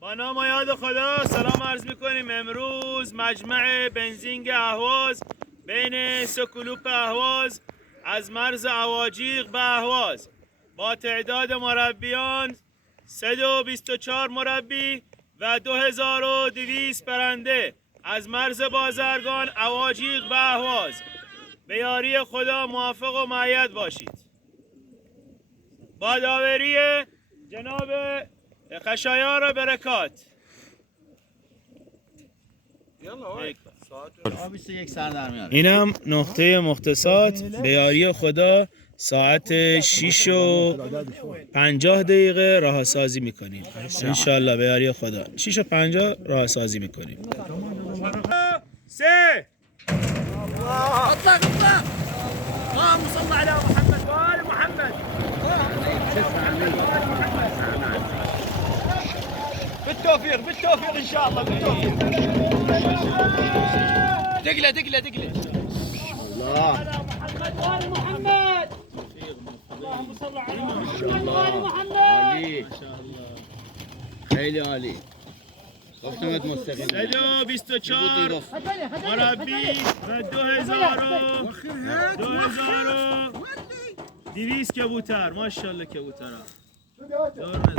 با نام و یاد خدا سلام عرض میکنیم. امروز مجمع بنزینگ اهواز بین سکولوپ اهواز از مرز اواجیق به اهواز با تعداد مربیان 124 مربی و 2200 پرنده از مرز بازرگان اواجیق به اهواز به یاری خدا موفق و مؤید باشید. با داوری جناب خشایار برکات. اینم نقطه مختصات به یاری خدا ساعت 6 و 50 دقیقه راه سازی میکنیم انشالله. به یاری خدا 6 و 50 راه سازی میکنیم. 3 اطلق اللهم صل على محمد وآل محمد. بالتوفيق ان شاء الله بالتوفيق. دقله الله على محمد وآل محمد. اللهم صل على محمد وآل محمد. عالی خیلی عالی. گفتمت مستقیم 124 مربی و 2200 کبوتر. ماشاءالله کبوترها.